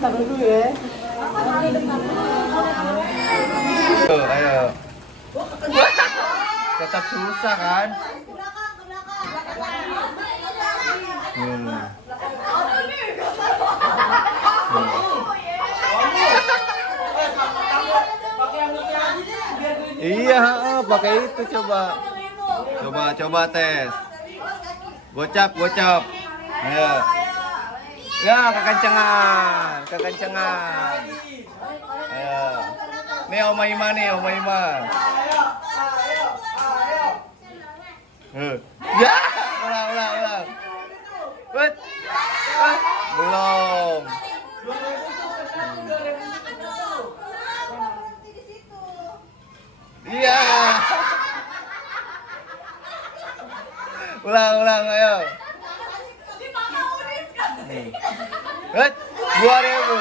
taruh dulu ya. Ayo. Tetap susah kan? Iya, pakai itu coba. Coba tes. Gocap. Ayo. Ya, kekencengan. Ayo. Nih Oma Ima. Ya, ulang. Wait. Belum. Iya. Ulang, ayo. Wait, 2.000.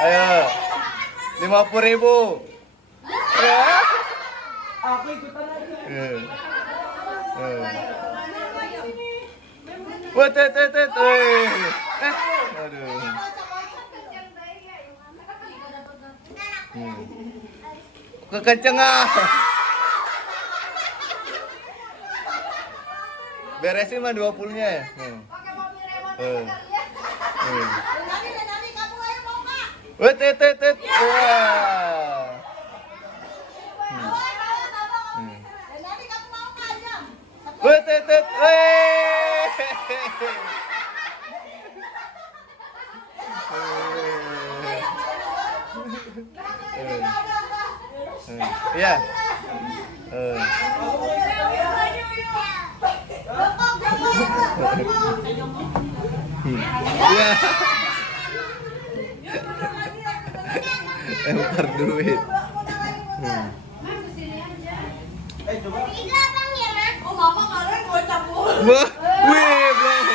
Ayo. 50.000. Aku ikutan lagi. Wait. Aduh. Kekencengan. Beresin mah 20-nya ya. Wait. Iya. Iya. Lempar duit. Oh, mama kalian gocap mulu. Wih, belum.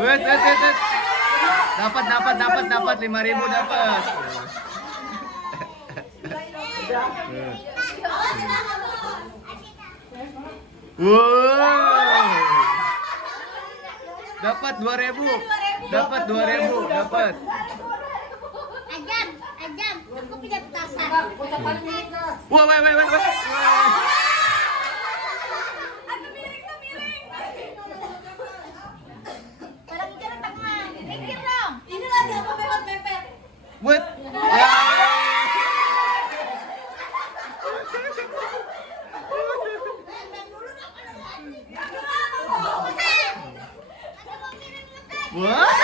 Wait. Dapat 5.000 dapat. Wow. Dapat 2.000. Dapat. Ajam, aku punya petasan. Wah. Barang ikan tengah. Mikir dong. Ini lagi apa mepet. Wait. Ya. Wah.